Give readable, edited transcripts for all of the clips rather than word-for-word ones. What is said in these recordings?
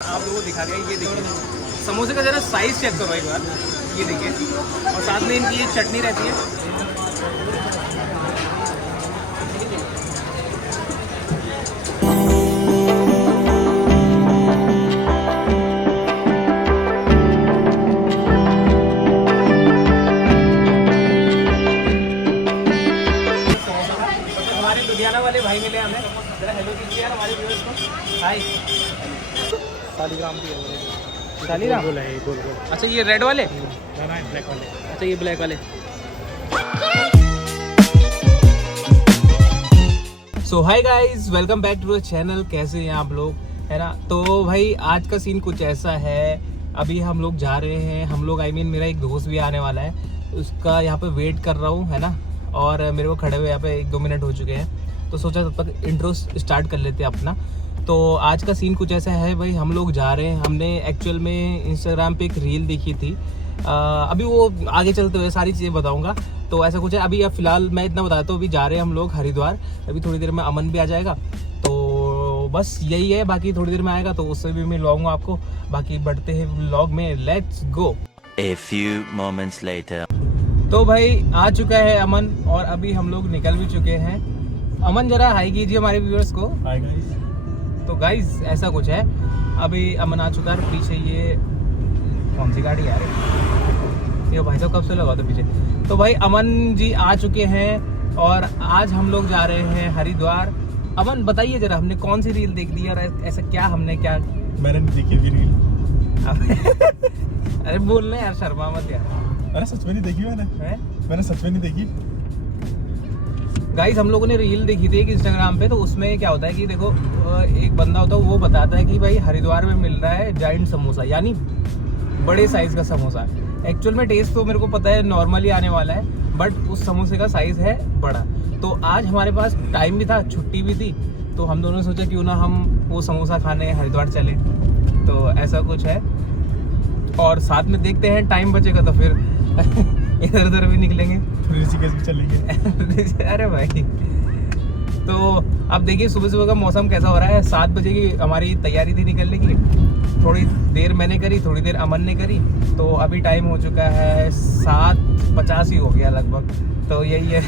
आप लोगों को दिखा गया, ये देखिए समोसे का जरा साइज चेक करो एक बार, ये देखिए। और साथ में इनकी ये चटनी रहती है। हमारे लुधियाना वाले भाई मिले हमें, जरा हेलो कीजिए यार हमारे व्यूअर्स को। हाय। सालीग्राम भी है। सालीग्राम गोल है, गोल गोल। अच्छा ये रेड वाले, ब्लैक वाले। अच्छा ये ब्लैक वाले। So hi guys, welcome back to the channel. कैसे हैं आप लोग, है ना। तो भाई आज का सीन कुछ ऐसा है, अभी हम लोग जा रहे हैं, हम लोग आई मीन मेरा एक दोस्त भी आने वाला है, उसका यहाँ पे वेट कर रहा हूँ, है ना। और मेरे को खड़े हुए यहाँ पे 1-2 मिनट हो चुके हैं, तो सोचा तब तक इंट्रो स्टार्ट कर लेते हैं अपना। तो आज का सीन कुछ ऐसा है भाई, हम लोग जा रहे हैं, हमने एक्चुअल में इंस्टाग्राम पे एक रील देखी थी, अभी वो आगे चलते हुए सारी चीज़ें बताऊंगा। तो ऐसा कुछ है, अभी अब फिलहाल मैं इतना बताता हूँ, अभी जा रहे हैं हम लोग हरिद्वार, अभी थोड़ी देर में अमन भी आ जाएगा, तो बस यही है। बाकी थोड़ी देर में आएगा तो उससे भी मैं लाऊंगा आपको। बाकी बढ़ते हैं व्लॉग में, let's go. A few moments later. तो भाई आ चुका है अमन, और अभी हम लोग निकल भी चुके हैं। अमन जरा हाई कीजिए हमारे व्यूअर्स को। Hi guys. तो गाइस ऐसा कुछ है, अभी अमन आ चुका है। पीछे ये कौन सी गाड़ी आ रही है, ये भाई साहब कब से लगा था पीछे। तो भाई अमन जी आ चुके हैं, और आज हम लोग जा रहे हैं हरिद्वार। अमन बताइए जरा, हमने कौन सी रील देख ली और ऐसा क्या हमने क्या मैंने नहीं देखी अभी रील। अरे बोलना यार, शर्मा मत यार। अरे सच में नहीं देखी मैंने सच में नहीं देखी। गाइस हम लोगों ने रील देखी थी एक इंस्टाग्राम पे, तो उसमें क्या होता है कि देखो एक बंदा होता है, वो बताता है कि भाई हरिद्वार में मिल रहा है जाइंट समोसा, यानी बड़े साइज का समोसा। एक्चुअल में टेस्ट तो मेरे को पता है नॉर्मली आने वाला है, बट उस समोसे का साइज है बड़ा। तो आज हमारे पास टाइम भी था, छुट्टी भी थी, तो हम दोनों ने सोचा क्यों ना हम वो समोसा खाने हरिद्वार चले। तो ऐसा कुछ है, और साथ में देखते हैं टाइम बचेगा तो फिर इधर उधर भी निकलेंगे, ऋषिकेश भी चलेंगे। अरे भाई। तो अब देखिए सुबह सुबह का मौसम कैसा हो रहा है। 7 बजे की हमारी तैयारी थी निकलने की, थोड़ी देर मैंने करी, थोड़ी देर अमन ने करी, तो अभी टाइम हो चुका है 7:50 ही हो गया लगभग। तो यही है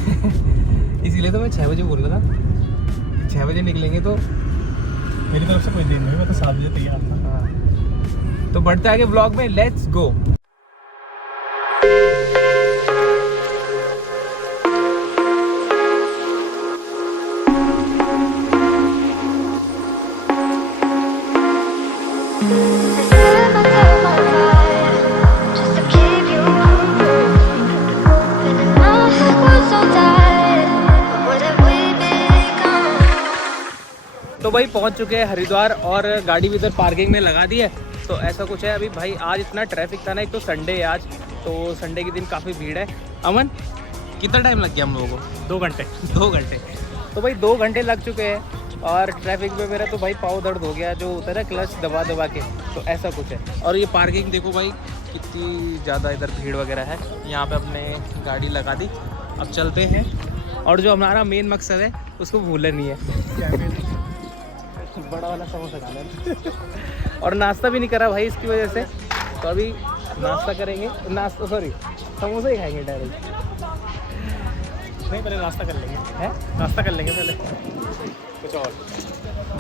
इसीलिए तो मैं 6 बजे बोल रहा था, 6 बजे निकलेंगे। तो मेरी तरफ से कोई देर नहीं, मैं तो 7 बजे तैयार था। हाँ। तो बढ़ते आगे ब्लॉग में, लेट्स गो। तो भाई पहुंच चुके हैं हरिद्वार, और गाड़ी भी इधर पार्किंग में लगा दी है। तो ऐसा कुछ है, अभी भाई आज इतना ट्रैफिक था ना, एक तो संडे है आज, तो संडे के दिन काफ़ी भीड़ है। अमन कितना टाइम लग गया हम लोगों को? 2 घंटे। 2 घंटे। तो भाई 2 घंटे लग चुके हैं, और ट्रैफिक में मेरा तो भाई पाँव दर्द हो गया, जो होता है ना क्लच दबा दबा के। तो ऐसा कुछ है, और ये पार्किंग देखो भाई कितनी ज़्यादा इधर भीड़ वगैरह है। यहाँ पे अपने गाड़ी लगा दी, अब चलते हैं, और जो हमारा मेन मकसद है उसको भूलना नहीं है। बड़ा वाला समोसा खाना और नाश्ता भी नहीं करा भाई इसकी वजह से। तो अभी नाश्ता करेंगे, नाश्ता सॉरी समोसा ही खाएंगे डायरेक्ट। नहीं, पहले नाश्ता कर लेंगे। है नाश्ता कर लेंगे पहले, कुछ और।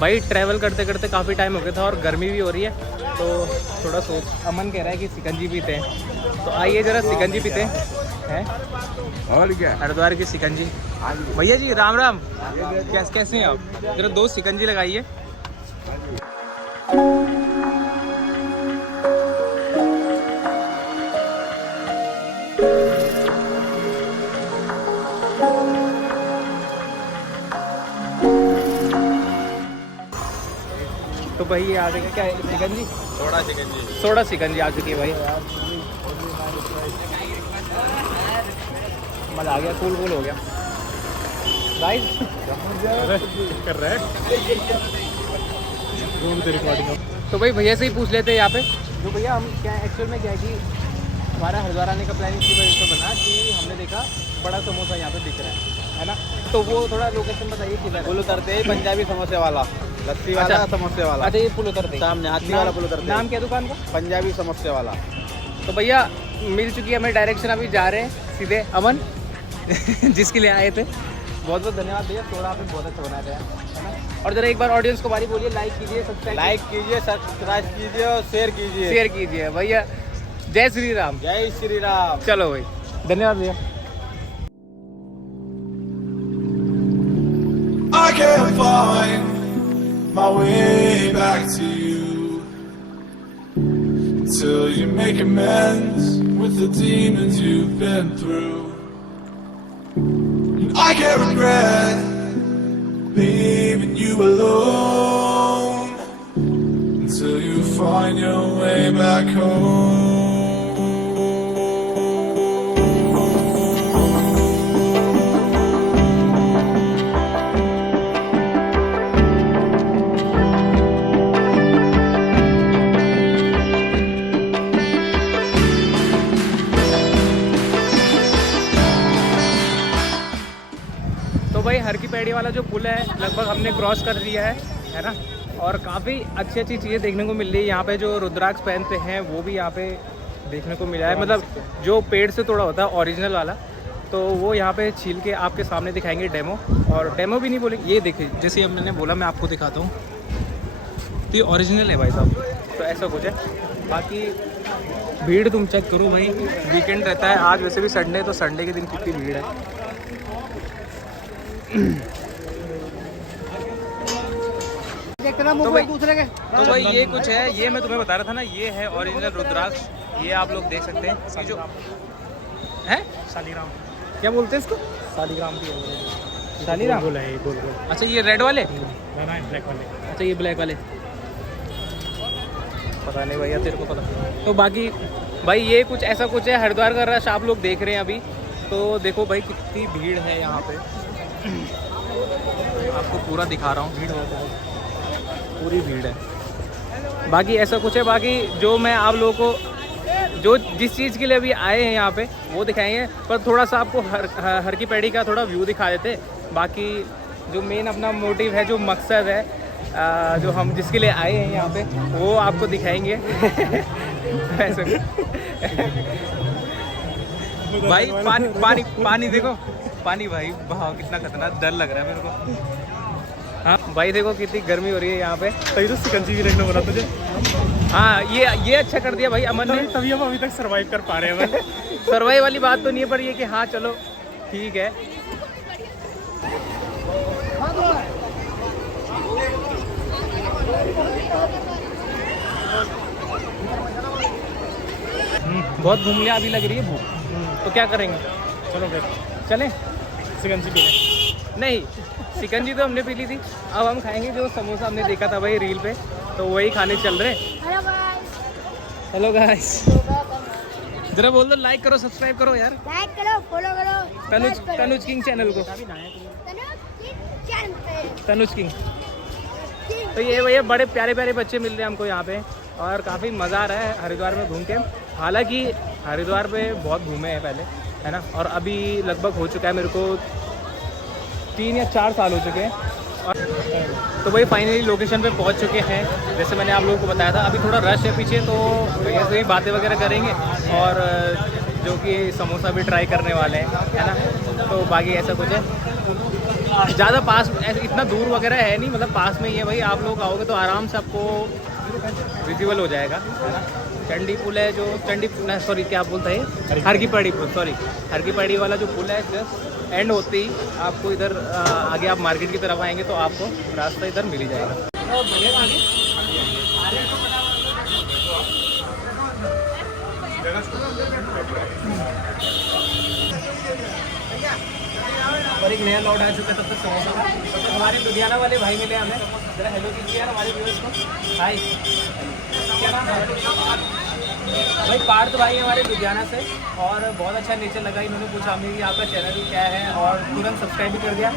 भाई ट्रैवल करते करते काफ़ी टाइम हो गया था, और गर्मी भी हो रही है, तो थोड़ा सोच। अमन कह रहा है कि सिकंजी पीते हैं, तो आइए जरा सिकंजी पीते हैं। और क्या? हरिद्वार की सिकंजी। भैया जी राम राम, कैसे हैं आप? जरा 2 सिकंजी लगाइए। तो भाई ये आ गई क्या है सिकंजी? सोडा सिकंजी आ चुकी है भाई। मज़ा आ गया, कूल कूल हो गया गाइस। कर रहे हैं तो भाई भैया से ही पूछ लेते हैं यहाँ पे। जो भैया हम क्या एक्चुअल में क्या है कि हमारा हरिद्वार आने का प्लान इसी वजह से बना कि हमने देखा बड़ा समोसा यहाँ पे दिख रहा है ना। तो वो थोड़ा लोकेशन बताइए किधर है? फुल उतरते ही पंजाबी समोसे वाला, लस्सी वाला अच्छा। समोसे वाला अच्छा, ये पुल उतरते ही। सामने हाथी वाला पुल उतरते नाम क्या दुकान का? पंजाबी समोसे वाला। तो भैया मिल चुकी है हमें डायरेक्शन, अभी जा रहे हैं सीधे अमन जिसके लिए आए थे। बहुत बहुत धन्यवाद भैया, थोड़ा आपने बहुत अच्छा बनाया था, है ना। और जरा एक बार ऑडियंस को बारी बोलिए, लाइक कीजिए, सब्सक्राइब कीजिए और शेयर कीजिए। शेयर कीजिए भैया। जय श्री राम। जय श्री राम। चलो भाई, धन्यवाद भैया। I can't find my way back to you until you make amends with the demons you've been through. And I can't regret leaving you alone until you find your way back home. तो भाई हर की पैड़ी वाला जो पुल है लगभग हमने cross कर दिया है ना। और काफ़ी अच्छी अच्छी चीज़ें देखने को मिल रही है। यहाँ पे जो रुद्राक्ष पहनते हैं वो भी यहाँ पे देखने को मिला है, मतलब जो पेड़ से तोड़ा होता है ओरिजिनल वाला, तो वो यहाँ पे छील के आपके सामने दिखाएंगे डेमो। और डेमो भी नहीं बोलेंगे, ये देखिए जैसे अब मैंने बोला, मैं आपको दिखाता हूँ, तो ये ओरिजिनल है भाई साहब। तो ऐसा कुछ है। बाकी भीड़ तुम चेक करो भाई, वीकेंड रहता है आज, वैसे भी संडे, तो संडे के दिन कितनी भीड़ है। तो भाई ये कुछ है, ये मैं तुम्हें बता रहा था ना, ये है ओरिजिनल रुद्राक्ष। ये आप लोग देख सकते हैं, ये जो है शालीग्राम। क्या बोलते हैं इसको? शालीग्राम भी है, शालीग्राम। गोल है, गोल गोल। अच्छा, ये रेड वाले? ना ब्लैक वाले। अच्छा, ये ब्लैक वाले पता नहीं भैया, तेरे को पता। तो बाकी भाई ये कुछ ऐसा कुछ है, हरिद्वार का रश आप लोग देख रहे हैं अभी। तो देखो भाई कितनी भीड़ है यहाँ पे, आपको पूरा दिखा रहा हूँ, भीड़ बहुत पूरी भीड़ है। बाकी ऐसा कुछ है। बाकी जो मैं आप लोगों को जो जिस चीज़ के लिए अभी आए हैं यहाँ पे वो दिखाएंगे, पर थोड़ा सा आपको हर की पैड़ी का थोड़ा व्यू दिखा देते। बाकी जो मेन अपना मोटिव है, जो मकसद है, जो हम जिसके लिए आए हैं यहाँ पे, वो आपको दिखाएंगे। ऐसे भाई पानी पानी पानी देखो, पानी भाई वाह कितना खतरनाक, डर लग रहा है मेरे को। हाँ भाई देखो कितनी गर्मी हो रही है यहाँ पे। तभी तो सिकंजी भी देखने बोला तुझे। हाँ ये अच्छा कर दिया भाई अमन ने, तभी हम अभी तक सरवाइव कर पा रहे हैं। सर्वाइव वाली बात तो नहीं है, पर ये कि हाँ चलो ठीक है। बहुत घूम लिया, अभी लग रही है भूख, तो क्या करेंगे? चलो फिर चलें? सिकंजी पीने। नहीं, सिकंजी तो हमने पी ली थी, अब हम खाएंगे जो समोसा हमने देखा था भाई रील पे, तो वही खाने चल रहे। हेलो गाइस, जरा बोल दो लाइक करो, सब्सक्राइब करो यार, लाइक करो, फॉलो करो। तनुज किंग चैनल को, तनुज किंग। तो ये भैया बड़े प्यारे प्यारे बच्चे मिल रहे हैं हमको यहाँ पे, और काफ़ी मज़ा आ रहा है हरिद्वार में घूम के। हालांकि हरिद्वार पे बहुत घूमे हैं पहले, है ना, और अभी लगभग हो चुका है मेरे को 3 या 4 साल हो चुके हैं। और तो भाई फाइनली लोकेशन पे पहुंच चुके हैं, जैसे मैंने आप लोगों को बताया था। अभी थोड़ा रश है पीछे, तो भैया से ही बातें वगैरह करेंगे, और जो कि समोसा भी ट्राई करने वाले हैं, है ना। तो बाकी ऐसा कुछ है, ज़्यादा पास इतना दूर वगैरह है नहीं, मतलब पास में ही है भाई। आप लोग आओगे तो आराम से आपको विजिबल हो जाएगा, है ना। चंडी पुल है, जो चंडी सॉरी क्या बोलता है, हर की पैड़ी पुल, सॉरी हर की पैड़ी वाला जो पुल है, जस्ट एंड होते ही आपको इधर आगे आप मार्केट की तरफ आएंगे तो आपको रास्ता इधर मिल ही जाएगा। और एक नया लॉट आ चुका है तब तक समोसा का। तो हमारे लुधियाना वाले भाई मिले हमें, जरा हेलो कीजिए यार हमारे व्यूअर्स को। हाय, क्या नाम है भाई? पार्थ भाई हमारे लुधियाना से, और बहुत अच्छा नेचर लगा। इन्होंने पूछा हमें कि आपका चैनल क्या है, और तुरंत सब्सक्राइब भी कर दिया।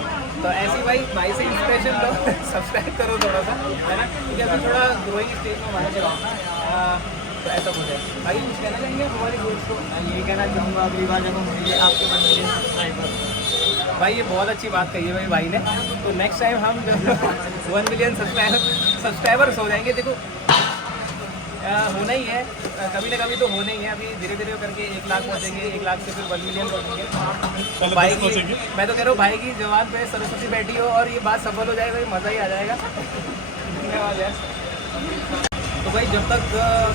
तो ऐसे ही भाई से इंस्पिरेशन लो, सब्सक्राइब करो थोड़ा सा, है ना, क्योंकि अभी थोड़ा ग्रोइंग स्टेज में हमारा चला है। तो ऐसा कुछ है भाई, कुछ कहना चाहेंगे हमारे दोस्त को? ये कहना चाहूँगा, अगली बार जब हम मिलेंगे आपके पास मिलेंगे सब्सक्राइबर। भाई ये बहुत अच्छी बात कही है भाई ने। तो नेक्स्ट टाइम हम जब 1 मिलियन सब्सक्राइबर्स हो जाएंगे, देखो होना ही है, कभी ना कभी तो होना ही है। अभी धीरे धीरे करके 1 लाख पहुँचेंगे, 1 लाख से फिर 1 मिलियन पहुँचेंगे। भाई की मैं तो कह रहा हूँ भाई की जवान पे सरस्वती बैठी हो और ये बात सफल हो जाए भाई, मज़ा ही आ जाएगा। धन्यवाद यार। तो भाई जब तक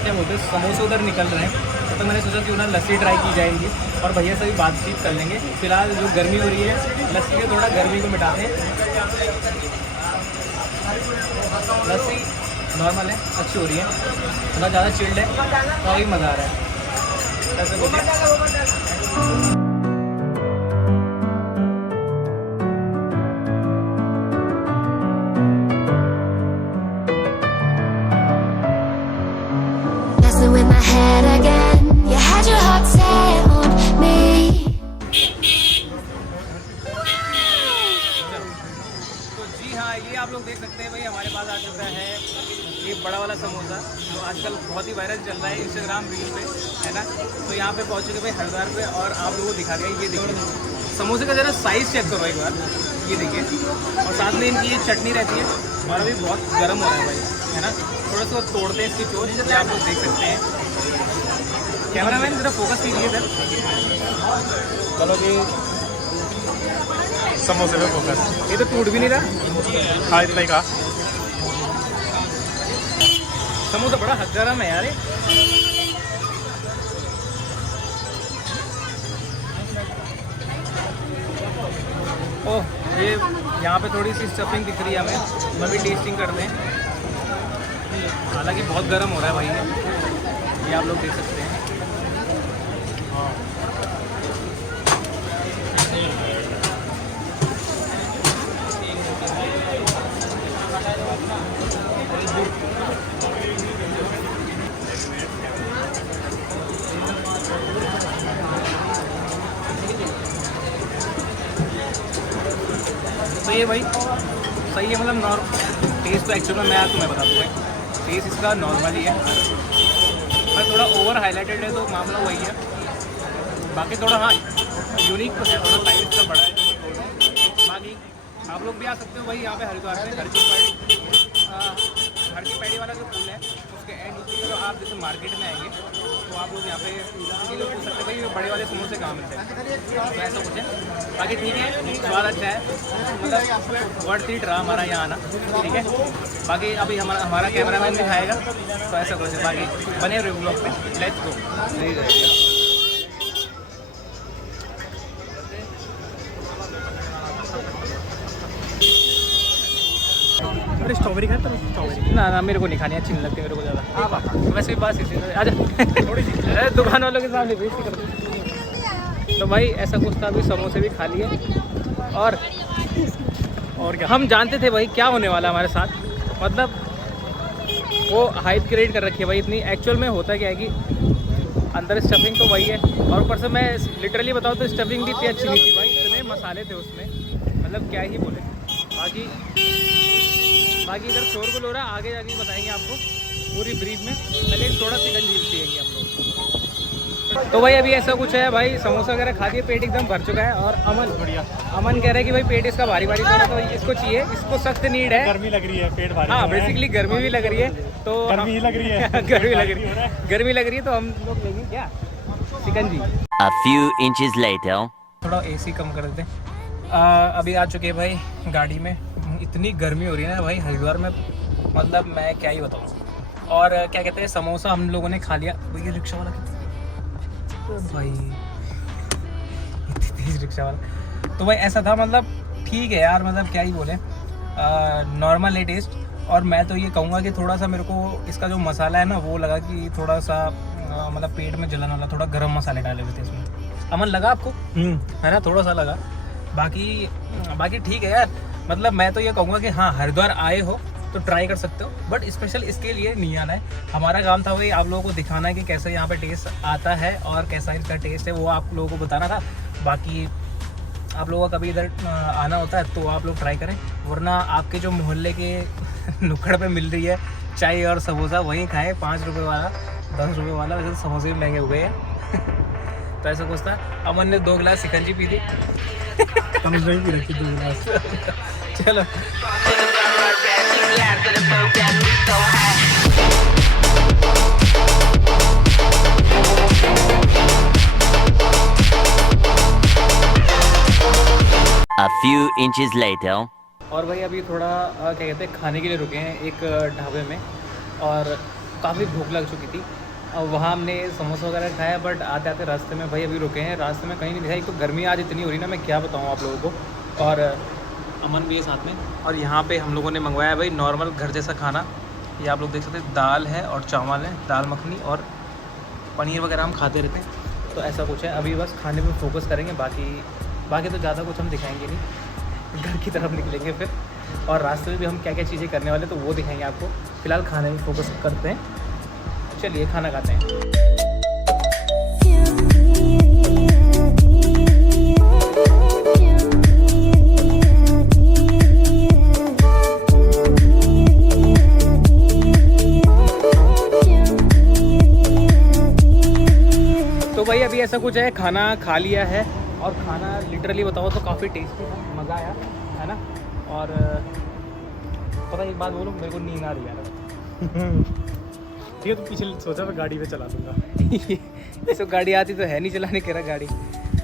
क्या बोलते हैं समोसे उधर निकल रहे हैं, तब तक मैंने सोचा कि उन्हें लस्सी ट्राई की जाएगी और भैया से भी बातचीत कर लेंगे। फिलहाल जो गर्मी हो रही है, लस्सी में थोड़ा गर्मी को मिटाते हैं। लस्सी नॉर्मल है, अच्छी हो रही है, थोड़ा ज़्यादा चिल्ड है तो ही मज़ा आ रहा है। ऐसे बोलिए। Messing with my head again. You had your heart set on me. तो जी हाँ, ये आप लोग देख सकते हैं भाई, हमारे पास आ चुका है ये बड़ा वाला समोसा जो आजकल बहुत ही वायरल चल रहा है इंस्टाग्राम रील पे, है ना। तो यहाँ पे पहुँच चुके भाई हरिद्वार पे और आप लोगों को दिखा गया। ये देखिए समोसे का ज़रा साइज़ चेक करो एक बार, ये देखिए। और साथ में इनकी ये चटनी रहती है और अभी बहुत गर्म हो रहा है भाई, है ना। थोड़ा सा तोड़ते हैं इसकी चोट, ये आप लोग देख सकते हैं। कैमरामैन ज़रा फोकस कीजिए सर। चलो कि समोसे पे फोकस। ये तो टूट भी नहीं रहा। हाँ इतना ही कहा। समोसा बड़ा गर्म है यार ये। ओह, ये यहाँ पे थोड़ी सी स्टफिंग दिख रही है हमें, हम भी टेस्टिंग करते हैं। हालांकि बहुत गर्म हो रहा है भाई ये आप लोग देख सकते हैं। सही है भाई, सही है। मतलब टेस्ट तो एक्चुअल में मैं तुम्हें बता दूँगा, टेस्ट इसका नॉर्मल ही है, पर थोड़ा ओवर हाईलाइटेड है तो मामला वही है। बाकी थोड़ा हाँ यूनिक तो है, थोड़ा साइज का बड़ा है। बाकी आप लोग भी आ सकते हो भाई यहाँ पे हरिद्वार में। हर की पैड़ी वाला जो पुल है उसके एंड तो आप जैसे मार्केट में आएंगे तो आप लोग यहाँ पे किसी लोग पूछ सकते हैं भाई बड़े वाले समोसे कहाँ मिलते हैं, तो ऐसा कुछ है। बाकी ठीक है, स्वाद अच्छा है, मतलब वर्थ इट रहा हमारा यहाँ आना, ठीक है। बाकी अभी हमारा कैमरामैन भी खाएगा, तो ऐसा कुछ है। बाकी बने रहे ब्लॉग पे, लेट्स गो। अरे स्ट्रॉबेरी खाता है? स्ट्रॉबेरी ना मेरे को नहीं खानी, अच्छी नहीं लगती मेरे को ज़्यादा। वैसे भी बात इसी आजा थोड़ी सी दुकान वालों के सामने बेइज्जती कर दो। तो भाई ऐसा कुछ था, अभी समोसे भी खा लिए और क्या हम जानते थे भाई क्या होने वाला हमारे साथ। मतलब वो हाइप क्रिएट कर रखी है भाई इतनी। एक्चुअल में होता क्या है कि अंदर स्टफिंग तो वही है, और ऊपर से मैं लिटरली बताऊँ तो स्टफिंग भी इतनी अच्छी नहीं थी भाई, इतने मसाले थे उसमें, मतलब क्या ही बोले। बाकी इधर शोरगुल हो रहा है, आगे जाके बताएंगे आपको पूरी ब्रीफ में। पहले थोड़ा सी गंजील पिएंगे हम लोग। तो भाई अभी ऐसा कुछ है भाई, समोसा वगैरह खा दिए, पेट एकदम भर चुका है। और अमन कह रहा है कि भाई पेट इसका भारी भारी हो रहा है, तो इसको चाहिए, इसको सख्त नीड है। गर्मी लग रही है, पेट भारी। हाँ बेसिकली गर्मी भी लग रही है, तो गर्मी ही लग रही है। गर्मी लग रही है तो हम लोग लेंगे क्या शिकंजी। A few inches later. थोड़ा एसी कम कर देते हैं। अभी आ चुके हैं भाई गाड़ी में। इतनी गर्मी हो रही है ना भाई हरिद्वार में, मतलब मैं क्या ही बताऊँ। और क्या कहते हैं, समोसा हम लोगों ने खा लिया। ये रिक्शा वाला भाई, इतनी तेज रिक्शा वाला। तो भाई ऐसा था, मतलब ठीक है यार, मतलब क्या ही बोले, नॉर्मल है टेस्ट। और मैं तो ये कहूँगा कि थोड़ा सा मेरे को इसका जो मसाला है ना वो लगा कि थोड़ा सा मतलब पेट में जलन वाला, थोड़ा गरम मसाले डाले हुए थे इसमें। अमन लगा आपको? है ना, थोड़ा सा लगा। बाकी ठीक है यार, मतलब मैं तो ये कहूँगा कि हाँ हरिद्वार आए हो तो ट्राई कर सकते हो, बट स्पेशल इसके लिए नहीं आना है। हमारा काम था भाई आप लोगों को दिखाना है कि कैसे यहाँ पे टेस्ट आता है और कैसा इसका टेस्ट है, वो आप लोगों को बताना था। बाकी आप लोगों का कभी इधर आना होता है तो आप लोग ट्राई करें, वरना आपके जो मोहल्ले के नुक्कड़ पे मिल रही है चाय और समोसा वहीं खाएं। 5 रुपये वाला, 10 रुपये वाला, वैसे तो समोसे भी महंगे हो गए हैं। तो ऐसा कुछ था। अमन ने 2 गिलास शिकंजी पी थी। हम नहीं भी रखी 2 गिलास। चलो A few inches later. और भाई अभी थोड़ा क्या कहते हैं खाने के लिए रुके हैं एक ढाबे में, और काफ़ी भूख लग चुकी थी। और वहाँ हमने समोसा वगैरह खाया, बट आते आते रास्ते में भाई अभी रुके हैं, रास्ते में कहीं नहीं दिखा। एक तो गर्मी आज इतनी हो रही ना, मैं क्या बताऊँ आप लोगों को। और अमन भी है साथ में। और यहाँ पे हम लोगों ने मंगवाया भाई नॉर्मल घर जैसा खाना। ये आप लोग देख सकते हैं, दाल है और चावल है, दाल मखनी और पनीर वगैरह हम खाते रहते हैं। तो ऐसा कुछ है, अभी बस खाने पे फोकस करेंगे, बाकी तो ज़्यादा कुछ हम दिखाएंगे नहीं। घर की तरफ निकलेंगे फिर, और रास्ते में भी हम क्या क्या चीज़ें करने वाले तो वो दिखाएंगे आपको। फिलहाल खाने में फोकस करते हैं, चलिए खाना खाते हैं। तो भाई अभी ऐसा कुछ है, खाना खा लिया है, और खाना लिटरली बताओ तो काफ़ी टेस्टी था, मज़ा आया है ना। और पता एक बात बोलूँ, मेरे को नींद आ रही है यार। ठीक है, तो पीछे सोचा मैं गाड़ी पे चला दूंगा। ये सब गाड़ी आती तो है नहीं चलाने कह रहा गाड़ी।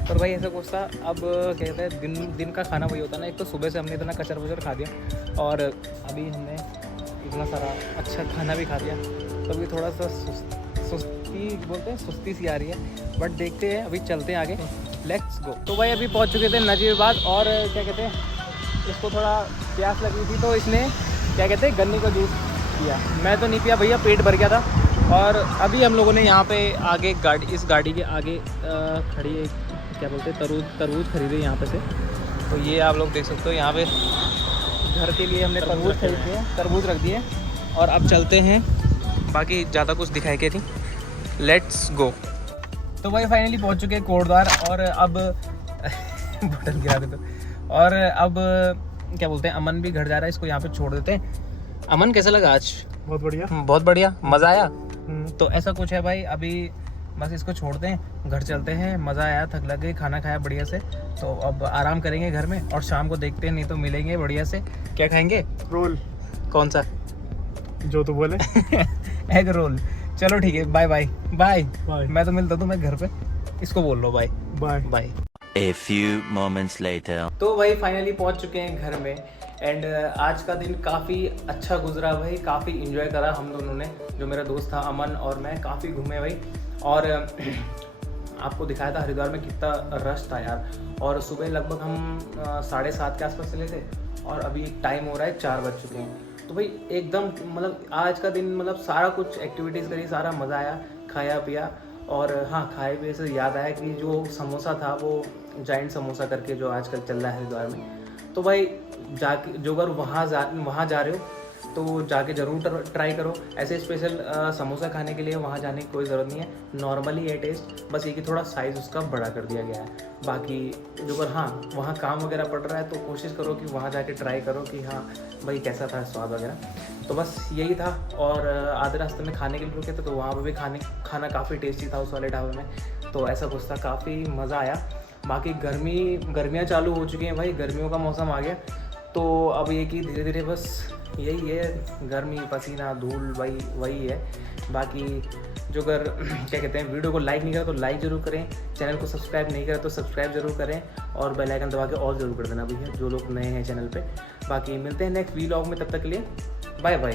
पर भाई ऐसा कुछ था। अब क्या कहते हैं, दिन का खाना वही होता है ना। एक तो सुबह से हमने इतना कचर वचर खा दिया, और अभी हमने इतना सारा अच्छा खाना भी खा दिया, तो अभी थोड़ा सा सुस्ती बोलते हैं, सुस्ती सी आ रही है। बट देखते हैं, अभी चलते हैं आगे, लेट्स गो। तो भाई अभी पहुंच चुके थे नजीबाबाद, और क्या कहते हैं, इसको थोड़ा प्यास लगी थी तो इसने क्या कहते हैं गन्ने का जूस पिया। मैं तो नहीं पिया भैया, पेट भर गया था। और अभी हम लोगों ने यहाँ पे आगे इस गाड़ी के आगे खड़ी एक क्या बोलते हैं तरबूज खरीदे यहाँ पे से। तो ये आप लोग देख सकते हो, यहाँ पे घर के लिए हमने तरबूज खरीद दिए, तरबूज रख दिए। और अब चलते हैं, बाकी ज़्यादा कुछ दिखाई के नहीं, लेट्स गो। तो भाई फाइनली पहुंच चुके हैं कोटद्वार, और अब बटन गिरा दे तो। और अब क्या बोलते हैं, अमन भी घर जा रहा है, इसको यहाँ पे छोड़ देते हैं। अमन कैसा लगा आज? बहुत बढ़िया। बहुत बढ़िया, मज़ा आया। तो ऐसा कुछ है भाई, अभी बस इसको छोड़ते हैं, घर चलते हैं। मज़ा आया, थक लग गई, खाना खाया बढ़िया से, तो अब आराम करेंगे घर में, और शाम को देखते हैं, नहीं तो मिलेंगे बढ़िया से। क्या खाएंगे? रोल। कौन सा? जो तो बोले। Egg roll. चलो ठीक है, बाय बाय बाय। बाय। मैं तो मिलता हूँ, मैं घर पे, इसको बोल लो bye bye bye. A few moments later. तो भाई फाइनली पहुंच चुके हैं घर में, एंड आज का दिन काफ़ी अच्छा गुजरा भाई, काफ़ी इन्जॉय करा हम दोनों ने। जो मेरा दोस्त था अमन और मैं, काफ़ी घूमे भाई। और आपको दिखाया था हरिद्वार में कितना रश था यार। और सुबह लगभग हम 7:30 के आसपास चले थे, और अभी टाइम हो रहा है 4 बज चुके हैं। तो भाई एकदम मतलब आज का दिन मतलब सारा कुछ एक्टिविटीज़ करी, सारा मज़ा आया, खाया पिया। और हाँ, खाए पिए से याद आया कि जो समोसा था वो जाइंट समोसा करके जो आजकल चल रहा है हरिद्वार में, तो भाई जाके जो अगर वहाँ जा रहे हो तो जाके ज़रूर ट्राई करो। ऐसे स्पेशल समोसा खाने के लिए वहाँ जाने की कोई ज़रूरत नहीं है, नॉर्मली है टेस्ट, बस ये कि थोड़ा साइज़ उसका बड़ा कर दिया गया है। बाकी जो अगर हाँ वहाँ काम वगैरह पड़ रहा है तो कोशिश करो कि वहाँ जाके ट्राई करो कि हाँ भाई कैसा था स्वाद वगैरह। तो बस यही था। और आधे रास्ते में खाने के लिए रुके थे, तो वहाँ पर भी खाना काफ़ी टेस्टी था उस वाले ढाबे में। तो ऐसा कुछ था, काफ़ी मज़ा आया। बाकी गर्मियाँ चालू हो चुकी हैं भाई, गर्मियों का मौसम आ गया, तो अब ये कि धीरे धीरे बस यही है, गर्मी, पसीना, धूल, वही है। बाकी जो अगर क्या कहते हैं वीडियो को लाइक नहीं करा तो लाइक ज़रूर करें, चैनल को सब्सक्राइब नहीं करा तो सब्सक्राइब ज़रूर करें, और बेल आइकन दबा के और ज़रूर कर देना भैया जो लोग नए हैं चैनल पे। बाकी मिलते हैं नेक्स्ट व्लॉग में, तब तक के लिए बाय बाय।